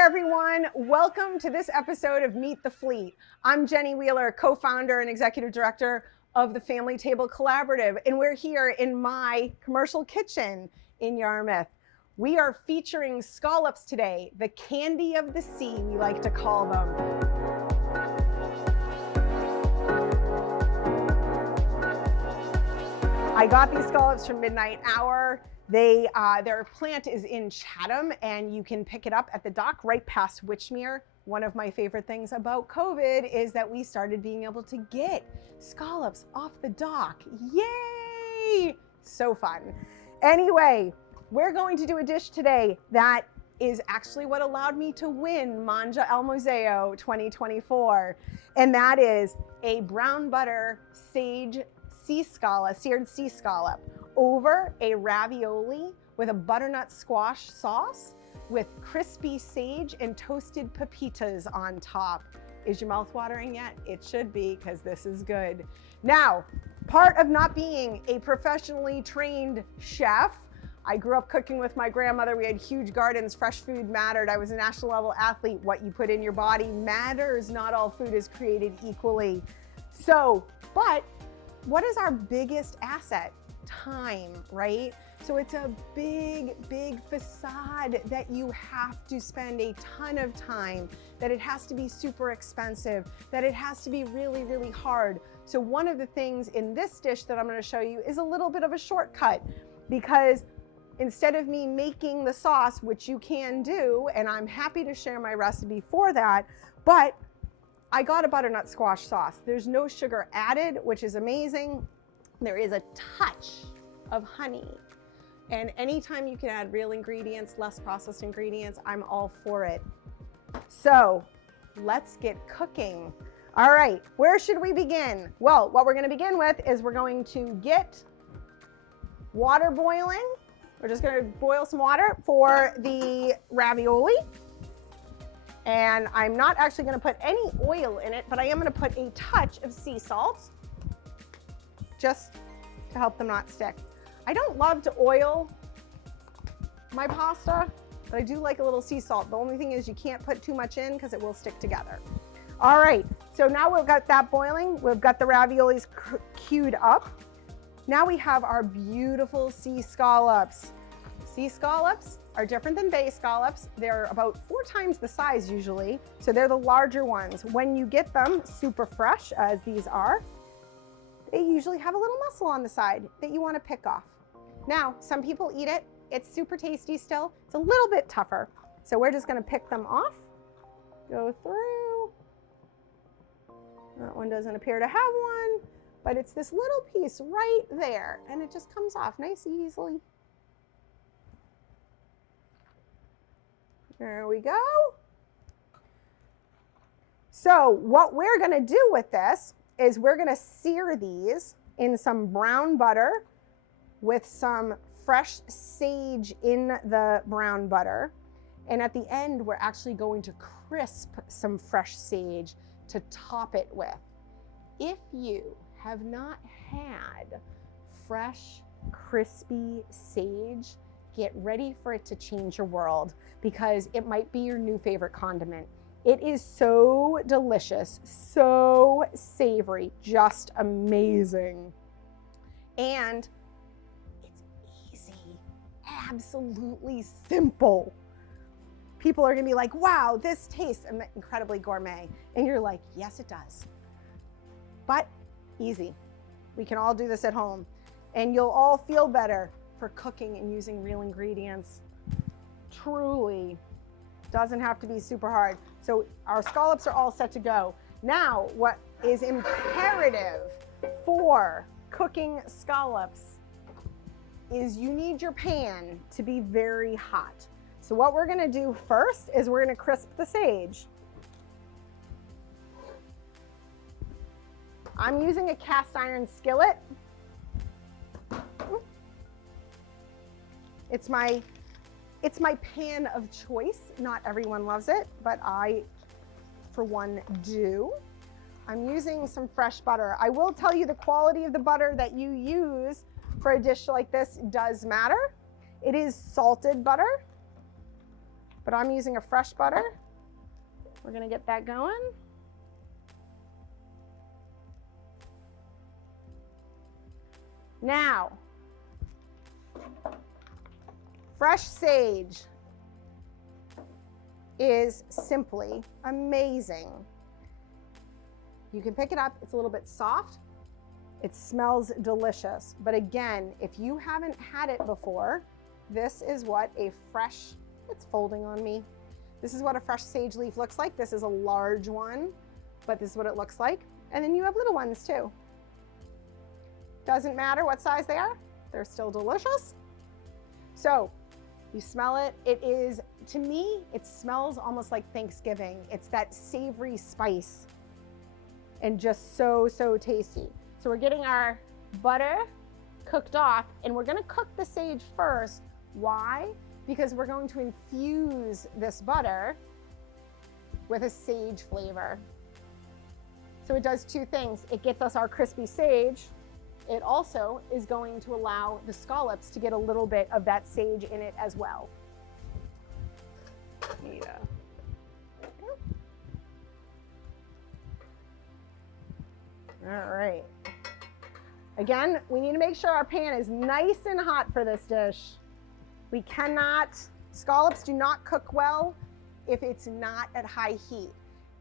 everyone. Welcome to this episode of Meet the Fleet. I'm Jeni Wheeler, co-founder and executive director of the Family Table Collaborative, and we're here in my commercial kitchen in Yarmouth. We are featuring scallops today, the candy of the sea, we like to call them. I got these scallops from Midnight Hour. Their plant is in Chatham, and you can pick it up at the dock right past Witchmere. One of my favorite things about COVID is that we started being able to get scallops off the dock. Yay! So fun. Anyway, we're going to do a dish today that is actually what allowed me to win Mangia al Museo 2024. And that is a brown butter sage seared sea scallop over a ravioli with a butternut squash sauce with crispy sage and toasted pepitas on top. Is your mouth watering yet? It should be, because this is good. Now, part of not being a professionally trained chef, I grew up cooking with my grandmother. We had huge gardens. Fresh food mattered. I was a national level athlete. What you put in your body matters. Not all food is created equally. So, but what is our biggest asset? Time, right? So it's a big, big facade that you have to spend a ton of time, that it has to be super expensive, that it has to be really, really hard. So one of the things in this dish that I'm going to show you is a little bit of a shortcut, because instead of me making the sauce, which you can do, and I'm happy to share my recipe for that, but I got a butternut squash sauce. There's no sugar added, which is amazing. There is a touch of honey. And anytime you can add real ingredients, less processed ingredients, I'm all for it. So let's get cooking. All right, where should we begin? Well, what we're gonna begin with is we're going to get water boiling. We're just gonna boil some water for the ravioli. And I'm not actually gonna put any oil in it, but I am gonna put a touch of sea salt, just to help them not stick. I don't love to oil my pasta, but I do like a little sea salt. The only thing is you can't put too much in because it will stick together. All right, so now we've got that boiling. We've got the raviolis queued up. Now we have our beautiful sea scallops. Sea scallops are different than bay scallops. They're about 4 times the size usually, so they're the larger ones. When you get them super fresh, as these are, they usually have a little muscle on the side that you want to pick off. Now, some people eat it. It's super tasty still. It's a little bit tougher. So we're just going to pick them off, go through. That one doesn't appear to have one, but it's this little piece right there, and it just comes off nice and easily. There we go. So what we're going to do with this is we're going to sear these in some brown butter with some fresh sage in the brown butter. And at the end, we're actually going to crisp some fresh sage to top it with. If you have not had fresh, crispy sage, get ready for it to change your world, because it might be your new favorite condiment. It is so delicious, so savory, just amazing. And it's easy, absolutely simple. People are gonna be like, wow, this tastes incredibly gourmet. And you're like, yes, it does. But easy. We can all do this at home. And you'll all feel better for cooking and using real ingredients. Truly. Doesn't have to be super hard. So our scallops are all set to go. Now, what is imperative for cooking scallops is you need your pan to be very hot. So what we're gonna do first is we're gonna crisp the sage. I'm using a cast iron skillet. It's my pan of choice. Not everyone loves it, but I, for one, do. I'm using some fresh butter. I will tell you the quality of the butter that you use for a dish like this does matter. It is salted butter. but I'm using a fresh butter. We're gonna get that going. Now, fresh sage is simply amazing. You can pick it up, it's a little bit soft. It smells delicious. But again, if you haven't had it before, this is what a fresh, it's folding on me. This is what a fresh sage leaf looks like. This is a large one, but this is what it looks like. And then you have little ones too. Doesn't matter what size they are, they're still delicious. So you smell it. It is, to me, it smells almost like Thanksgiving. It's that savory spice and just so, so tasty. So we're getting our butter cooked off, and we're gonna cook the sage first. Why? Because we're going to infuse this butter with a sage flavor. So it does two things. It gets us our crispy sage. It also is going to allow the scallops to get a little bit of that sage in it as well. Yeah. All right. Again, we need to make sure our pan is nice and hot for this dish. We cannot, scallops do not cook well if it's not at high heat.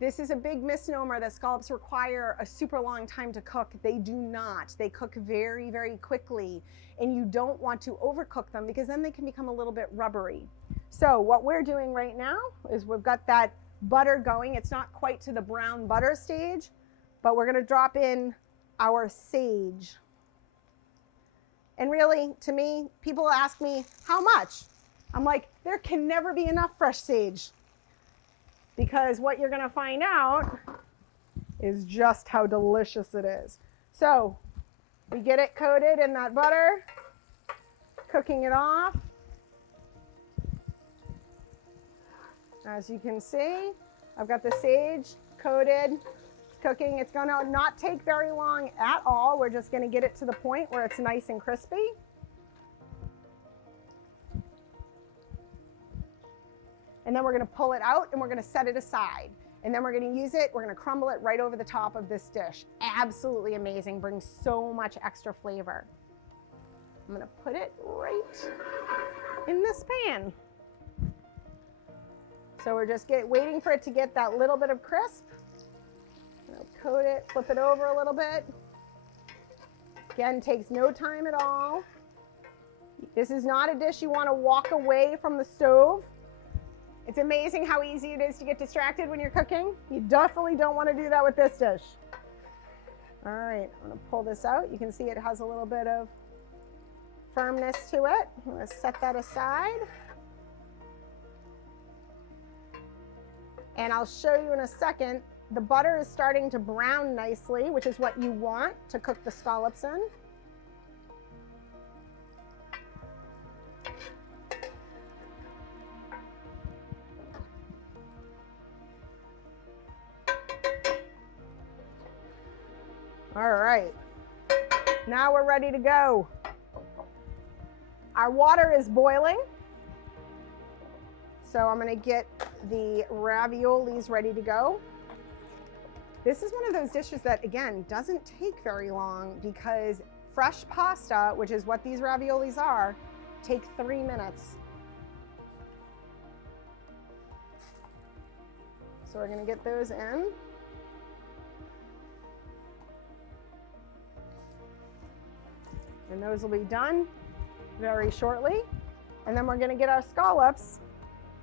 This is a big misnomer that scallops require a super long time to cook. They do not. They cook very, very quickly, and you don't want to overcook them because then they can become a little bit rubbery. So what we're doing right now is we've got that butter going. It's not quite to the brown butter stage, but we're gonna drop in our sage. And really, to me, people ask me, how much? I'm like, there can never be enough fresh sage, because what you're gonna find out is just how delicious it is. So we get it coated in that butter, cooking it off. As you can see, I've got the sage coated, it's cooking. It's gonna not take very long at all. We're just gonna get it to the point where it's nice and crispy. And then we're gonna pull it out and we're gonna set it aside. And then we're gonna use it, we're gonna crumble it right over the top of this dish. Absolutely amazing, brings so much extra flavor. I'm gonna put it right in this pan. So we're just waiting for it to get that little bit of crisp. I'll coat it, flip it over a little bit. Again, takes no time at all. This is not a dish you wanna walk away from the stove. It's amazing how easy it is to get distracted when you're cooking. You definitely don't want to do that with this dish. All right, I'm gonna pull this out. You can see it has a little bit of firmness to it. I'm gonna set that aside. And I'll show you in a second, the butter is starting to brown nicely, which is what you want to cook the scallops in. All right, now we're ready to go. Our water is boiling. So I'm gonna get the raviolis ready to go. This is one of those dishes that, again, doesn't take very long because fresh pasta, which is what these raviolis are, take 3 minutes. So we're gonna get those in. And those will be done very shortly. And then we're gonna get our scallops.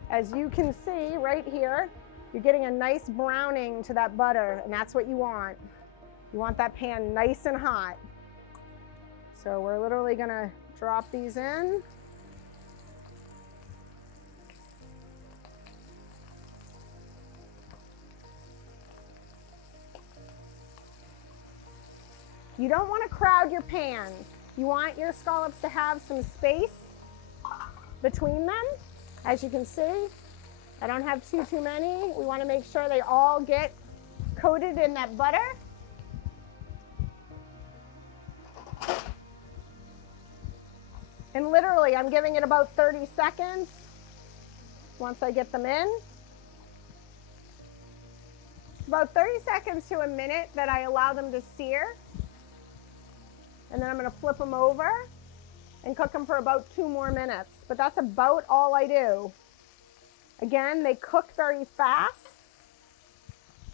As you can see right here, you're getting a nice browning to that butter, and that's what you want. You want that pan nice and hot. So we're literally gonna drop these in. You don't want to crowd your pan. You want your scallops to have some space between them. As you can see, I don't have too many. We want to make sure they all get coated in that butter. And literally, I'm giving it about 30 seconds. once I get them in. About 30 seconds to a minute that I allow them to sear. And then I'm gonna flip them over and cook them for about 2 more minutes. But that's about all I do. Again, they cook very fast.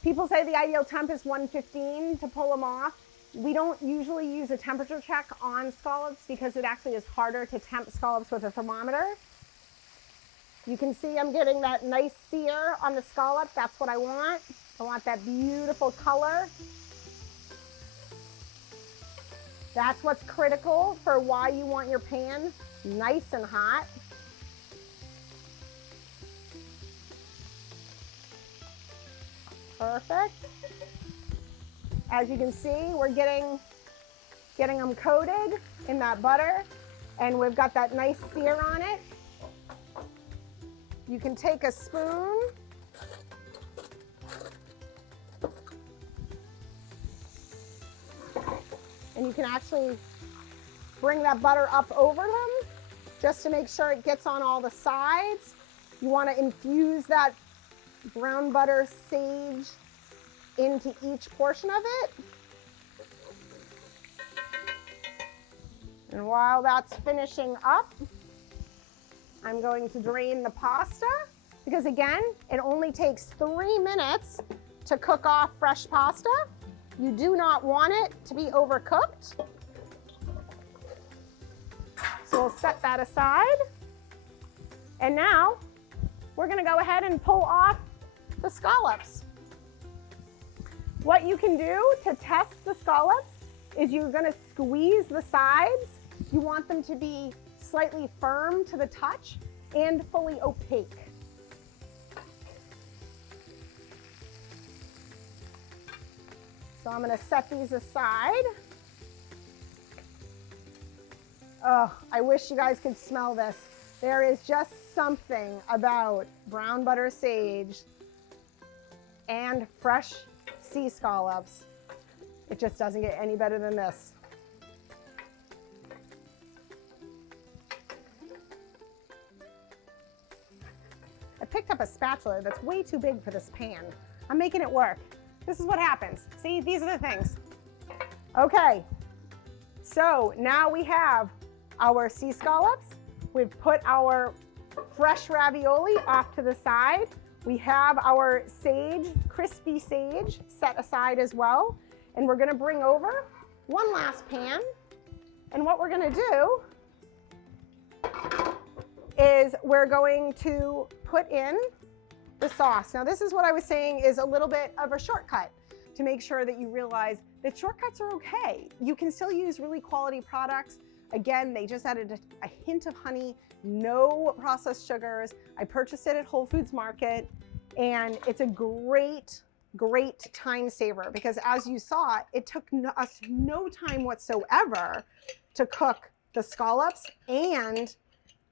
People say the ideal temp is 115 to pull them off. We don't usually use a temperature check on scallops because it actually is harder to temp scallops with a thermometer. You can see I'm getting that nice sear on the scallop. That's what I want. I want that beautiful color. That's what's critical for why you want your pan nice and hot. Perfect. As you can see, we're getting them coated in that butter, and we've got that nice sear on it. You can take a spoon and you can actually bring that butter up over them just to make sure it gets on all the sides. You want to infuse that brown butter sage into each portion of it. And while that's finishing up, I'm going to drain the pasta because again, it only takes 3 minutes to cook off fresh pasta. You do not want it to be overcooked. So we'll set that aside. And now we're gonna go ahead and pull off the scallops. What you can do to test the scallops is you're gonna squeeze the sides. You want them to be slightly firm to the touch and fully opaque. So I'm gonna set these aside. Oh, I wish you guys could smell this. There is just something about brown butter sage and fresh sea scallops. It just doesn't get any better than this. I picked up a spatula that's way too big for this pan. I'm making it work. This is what happens. See, these are the things. Okay, so now we have our sea scallops. We've put our fresh ravioli off to the side. We have our sage, crispy sage, set aside as well. And we're gonna bring over one last pan. And what we're gonna do is we're going to put in the sauce. Now this is what I was saying is a little bit of a shortcut to make sure that you realize that shortcuts are okay. You can still use really quality products. Again, they just added a hint of honey, no processed sugars. I purchased it at Whole Foods Market, and it's a great, great time saver because as you saw, it took us no time whatsoever to cook the scallops and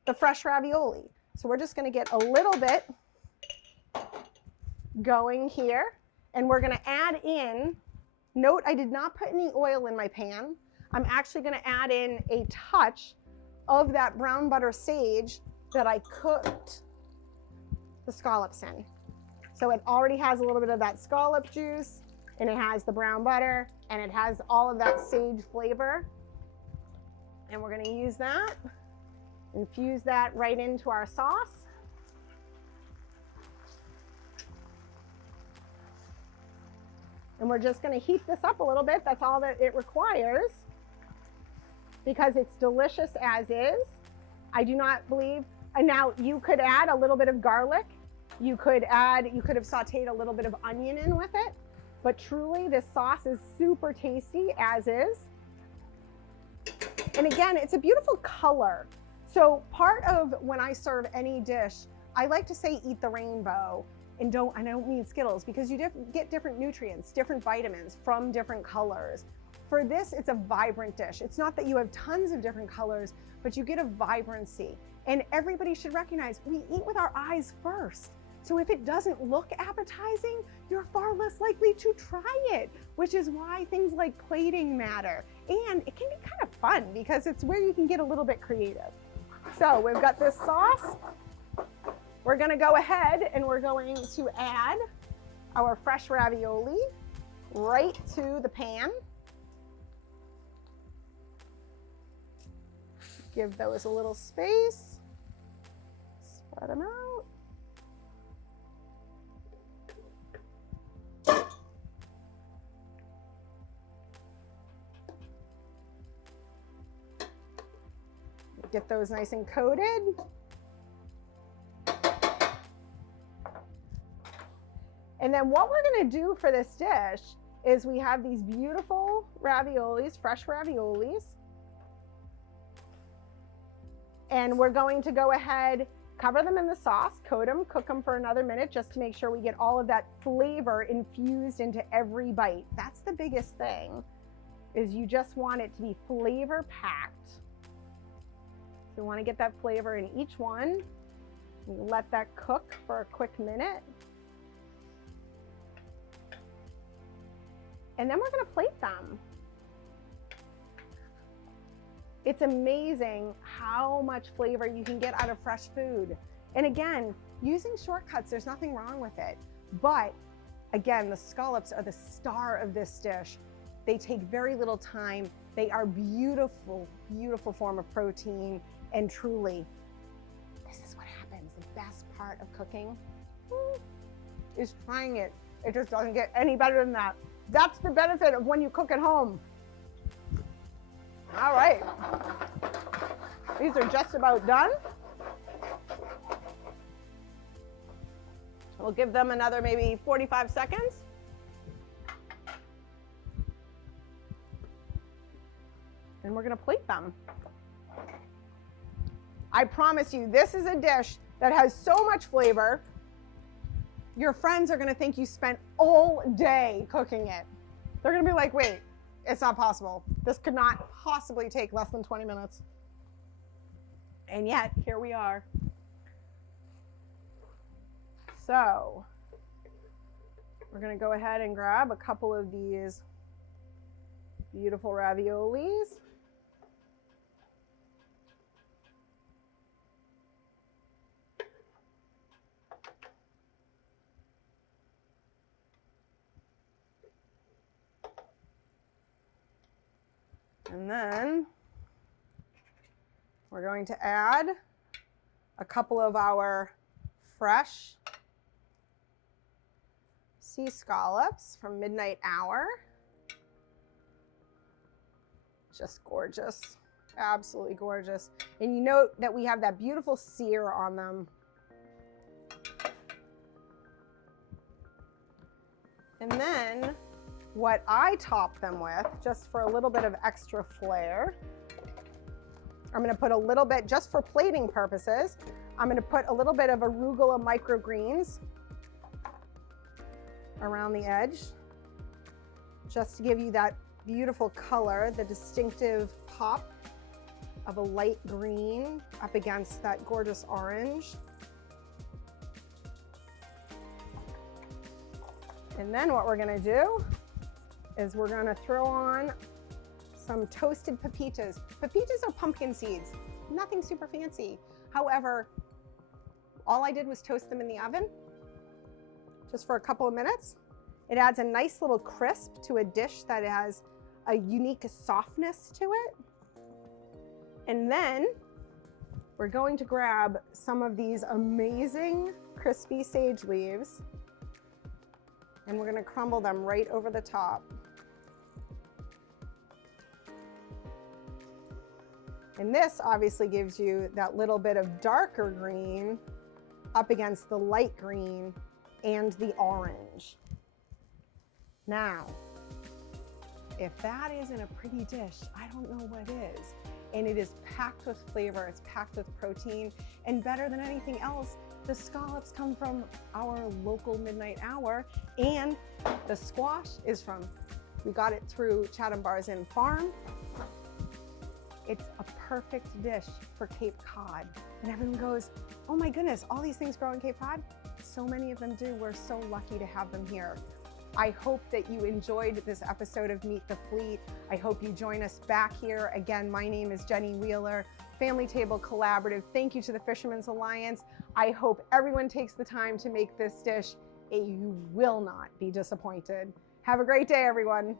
the fresh ravioli. So we're just gonna get a little bit going here, and we're gonna add in, note I did not put any oil in my pan. I'm actually gonna add in a touch of that brown butter sage that I cooked the scallops in. So it already has a little bit of that scallop juice, and it has the brown butter, and it has all of that sage flavor. And we're gonna use that, infuse that right into our sauce. And we're just gonna heat this up a little bit. That's all that it requires because it's delicious as is. I do not believe, and now you could add a little bit of garlic. You could have sauteed a little bit of onion in with it, but truly this sauce is super tasty as is. And again, it's a beautiful color. So part of when I serve any dish, I like to say eat the rainbow. And I don't mean Skittles because you get different nutrients, different vitamins from different colors. For this, it's a vibrant dish. It's not that you have tons of different colors, but you get a vibrancy. And everybody should recognize we eat with our eyes first. So if it doesn't look appetizing, you're far less likely to try it, which is why things like plating matter. And it can be kind of fun because it's where you can get a little bit creative. So we've got this sauce. We're gonna go ahead and we're going to add our fresh ravioli right to the pan. Give those a little space. Spread them out. Get those nice and coated. And then what we're gonna do for this dish is we have these beautiful raviolis, fresh raviolis. And we're going to go ahead, cover them in the sauce, coat them, cook them for another minute just to make sure we get all of that flavor infused into every bite. That's the biggest thing, is you just want it to be flavor packed. So we want to get that flavor in each one. Let that cook for a quick minute. And then we're going to plate them. It's amazing how much flavor you can get out of fresh food. And again, using shortcuts, there's nothing wrong with it. But again, the scallops are the star of this dish. They take very little time. They are beautiful, beautiful form of protein. And truly, this is what happens. The best part of cooking is trying it. It just doesn't get any better than that. That's the benefit of when you cook at home. All right. These are just about done. We'll give them another maybe 45 seconds. And we're gonna plate them. I promise you, this is a dish that has so much flavor. Your friends are gonna think you spent all day cooking it. They're gonna be like, wait, it's not possible. This could not possibly take less than 20 minutes. And yet, here we are. So, we're gonna go ahead and grab a couple of these beautiful raviolis. And then we're going to add a couple of our fresh sea scallops from Midnight Hour. Just gorgeous, absolutely gorgeous. And you note that we have that beautiful sear on them. And then what I top them with, just for a little bit of extra flair, I'm gonna put a little bit, just for plating purposes, I'm gonna put a little bit of arugula microgreens around the edge, just to give you that beautiful color, the distinctive pop of a light green up against that gorgeous orange. And then what we're gonna do is we're gonna throw on some toasted pepitas. Pepitas are pumpkin seeds, nothing super fancy. However, all I did was toast them in the oven just for a couple of minutes. It adds a nice little crisp to a dish that has a unique softness to it. And then we're going to grab some of these amazing crispy sage leaves and we're gonna crumble them right over the top. And this obviously gives you that little bit of darker green up against the light green and the orange. Now, if that isn't a pretty dish, I don't know what is. And it is packed with flavor, it's packed with protein, and better than anything else, the scallops come from our local Midnight Hour, and the squash is from, we got it through Chatham Bars Inn Farm. It's a perfect dish for Cape Cod. And everyone goes, oh my goodness, all these things grow in Cape Cod? So many of them do. We're so lucky to have them here. I hope that you enjoyed this episode of Meet the Fleet. I hope you join us back here. Again, my name is Jeni Wheeler, Family Table Collaborative. Thank you to the Fishermen's Alliance. I hope everyone takes the time to make this dish. You will not be disappointed. Have a great day, everyone.